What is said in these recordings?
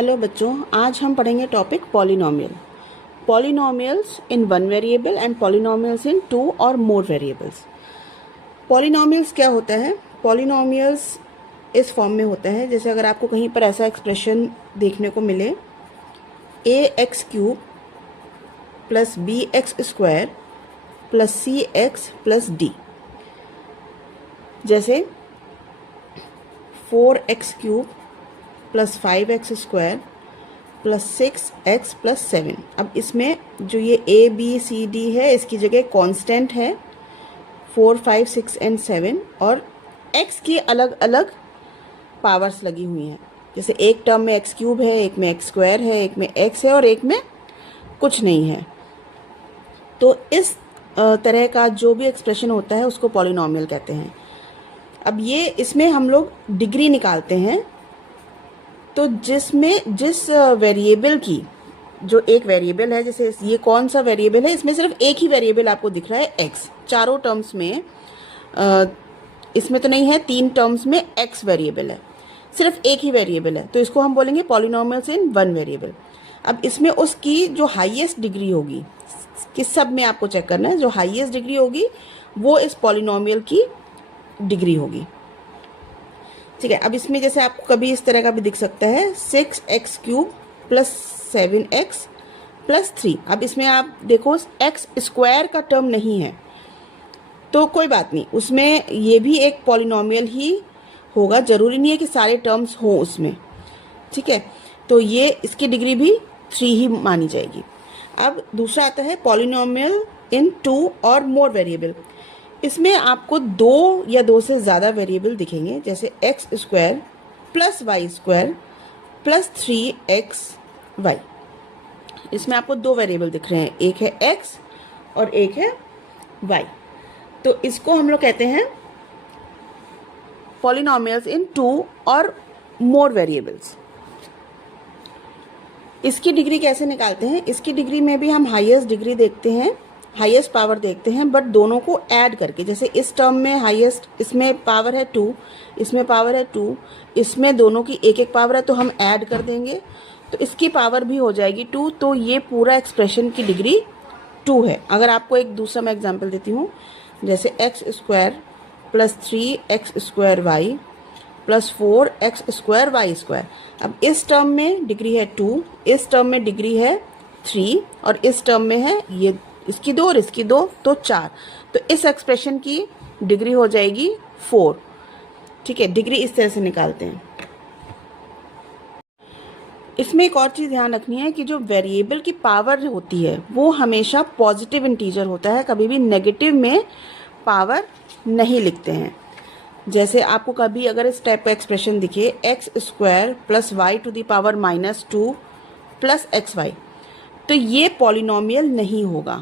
Hello बच्चों, आज हम पढ़ेंगे topic polynomial. Polynomials in one variable and polynomials in two or more variables. Polynomials क्या होता है? पॉलिनोमियल्स इस फॉर्म में होता है, जैसे अगर आपको कहीं पर ऐसा एक्सप्रेशन देखने को मिले ax³ plus bx² plus cx plus d, जैसे 4x³ plus 5x² plus 6x plus 7। अब इसमें जो ये a b c d है, इसकी जगह कांस्टेंट है 4 5 6 एंड 7 और x की अलग अलग पावर्स लगी हुई हैं। जैसे एक टर्म में x³ है, एक में x² है, एक में x है और एक में कुछ नहीं है। तो इस तरह का जो भी एक्सप्रेशन होता है उसको पॉलिनोमियल कहते हैं। अब ये इसमें हम लोग डिग्री निकालते हैं, तो जिस वेरिएबल की जो एक वेरिएबल है, जैसे ये कौन सा वेरिएबल है, इसमें सिर्फ एक ही वेरिएबल आपको दिख रहा है x। चारों टर्म्स में इसमें तो नहीं है, 3 टर्म्स में x वेरिएबल है, सिर्फ एक ही वेरिएबल है, तो इसको हम बोलेंगे पॉलिनोमियल्स इन वन वेरिएबल। अब इसमें उसकी जो हाईएस्ट डिग्री होगी, किस सब में आपको चेक करना है, जो हाईएस्ट डिग्री होगी वो इस पॉलिनोमियल की डिग्री होगी। ठीक है। अब इसमें जैसे आपको कभी इस तरह का भी दिख सकता है 6x³ प्लस 7x प्लस 3। अब इसमें आप देखो x² का टर्म नहीं है, तो कोई बात नहीं, उसमें ये भी एक पॉलिनोमियल ही होगा, जरूरी नहीं है कि सारे टर्म्स हों उसमें। ठीक है, तो ये इसकी डिग्री भी 3 ही मानी जाएगी। अब दूसरा आता है पॉलिनोमियल इन 2 और मोर वेरिएबल। इसमें आपको 2 या 2 से ज़्यादा वेरिएबल दिखेंगे, जैसे x² plus y² plus 3xy। इसमें आपको 2 वेरिएबल दिख रहे हैं, एक है x और एक है y। तो इसको हम लोग कहते हैं पॉलिनोमियल्स इन 2 और मोर वेरिएबल्स। इसकी डिग्री कैसे निकालते हैं? इसकी डिग्री में भी हम हाईएस्ट डिग्री देखते हैं, हाईएस्ट पावर देखते हैं, बट दोनों को ऐड करके। जैसे इस टर्म में हाईएस्ट, इसमें पावर है 2, इसमें पावर है 2, इसमें दोनों की एक एक पावर है, तो हम ऐड कर देंगे तो इसकी पावर भी हो जाएगी 2। तो ये पूरा एक्सप्रेशन की डिग्री 2 है। अगर आपको एक दूसरा मैं एग्जांपल देती हूँ, जैसे x² plus 3x² plus 4x² y²। अब इस टर्म में डिग्री है 2, इस टर्म में डिग्री है 3 और इस टर्म में है ये इसकी 2 और इसकी 2, तो 4। तो इस एक्सप्रेशन की डिग्री हो जाएगी 4। ठीक है, डिग्री इस तरह से निकालते हैं। इसमें एक और चीज़ ध्यान रखनी है कि जो वेरिएबल की पावर होती है वो हमेशा पॉजिटिव इंटीजर होता है, कभी भी नेगेटिव में पावर नहीं लिखते हैं। जैसे आपको कभी अगर इस टाइप का एक्सप्रेशन दिखे x² plus y⁻² plus xy, तो ये पॉलिनोमियल नहीं होगा,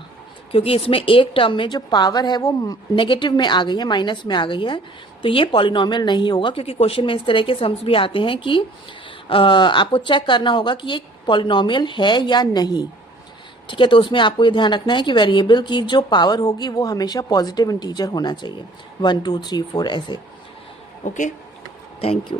क्योंकि इसमें एक टर्म में जो पावर है वो नेगेटिव में आ गई है, माइनस में आ गई है, तो ये पॉलिनोमियल नहीं होगा। क्योंकि क्वेश्चन में इस तरह के सम्स भी आते हैं कि आपको चेक करना होगा कि ये पॉलिनोमियल है या नहीं। ठीक है, तो उसमें आपको ये ध्यान रखना है कि वेरिएबल की जो पावर होगी वो हमेशा पॉजिटिव इंटीजर होना चाहिए, 1 2 3 4 ऐसे। Okay, thank you.